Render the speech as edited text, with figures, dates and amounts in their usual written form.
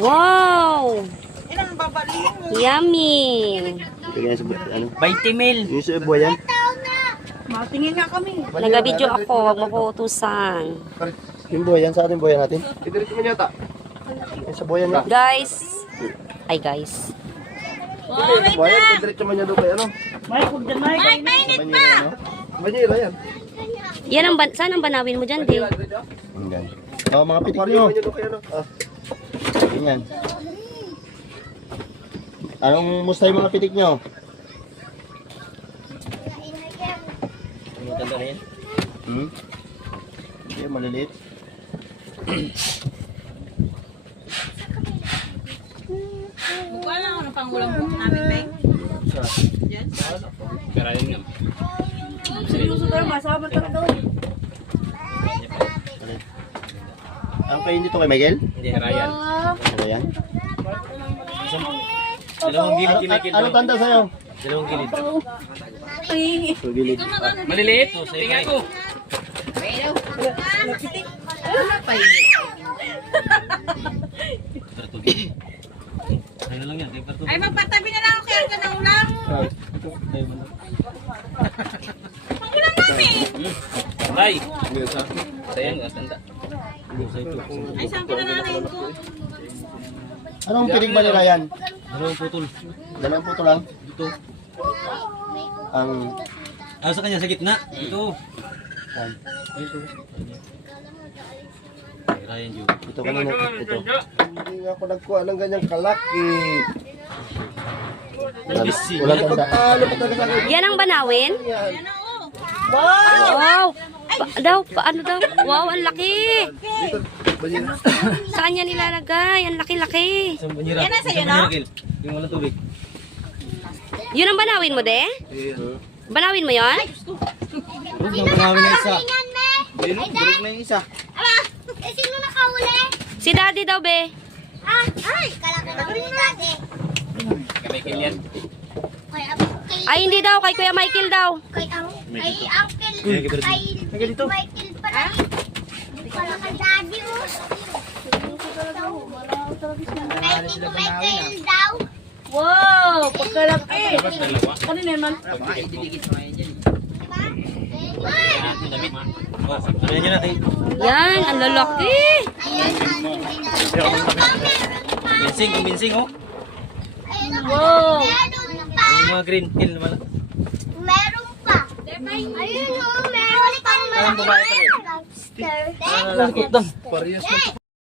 Wow! Ilang babalingin mo? Yummy! Tingnan sa ano? 20 mil. Yung sa buhay yan. Matingin nga kami. Nagabidyo ako, wag mo po utusan. Yung buhay yan, sa ating buhay natin. Idiretso mo yata. Yung sa buhay yan. Guys! Ay guys. Yung buhay yan, idiretso mo niya doon kay ano. May kung dyan may. May mainit pa! Banyera yan. Yan ang saan ang banawin mo dyan, Dave? Hanggang. Oh, mga pitik nyo. Ganyan. Anong musta yung mga pitik nyo? Maganda na yan. Okay, maliliit. Mukha lang ako ng pangulang po namin, Beng. Yan. Karayan nga. Seryoso tayo, masama tayo doon. Ang kayo dito kay Miguel? Hindi, Ryan. Ano yan? Dalawang gilid. Ano tanda sa'yo? Dalawang gilid. Sa gilid. Maliliit. Tingnan ko. Ano lang yan? Ay, magpatabi na lang ako kaya ka ng ulam. Pangulang namin. Ay! Sayang, tanda. Ay, saan ka na nanayin ko? Anong pitik ba nila yan? Dalawang putol. Dalawang puto lang. Ito. Ang... Sa kanya, sa gitna. Ito. Yan. Ito. Ryan Ju. Ito kanina. Ito. Hindi ako nagkuha ng ganyang kalaki. Walang tanda. Yan ang banawin? Yan oo. Wow! Paano daw? Wow, ang laki! Saan yan nilalagay? Ang laki-laki. Isang banyera. Yan na sa'yo, Isang no? banyera, Gil. Yung walang tubig. Yun ang banawin mo, de? Banawin mo yon? Ang panawin na isa. Durog na yung isa. Ala, sino nakahuli? Si daddy daw, be. Ay, kalaki na ni dati. Kamay kilyan. Ay, hindi daw. Kay Kuya Michael daw. Kay Uncle, Michael pala. Wala kang daddy mo. Kay Tito Michael daw. Wow, pagkalaki. Kanina naman. Ano yan natin? Yan, ang lalaki. Kuminsing, oh. Wow. Meron pa. Yung mga green hill naman. Meron pa. Ayun o, meron pa. Parang babae pa rin. Lobster. Laki.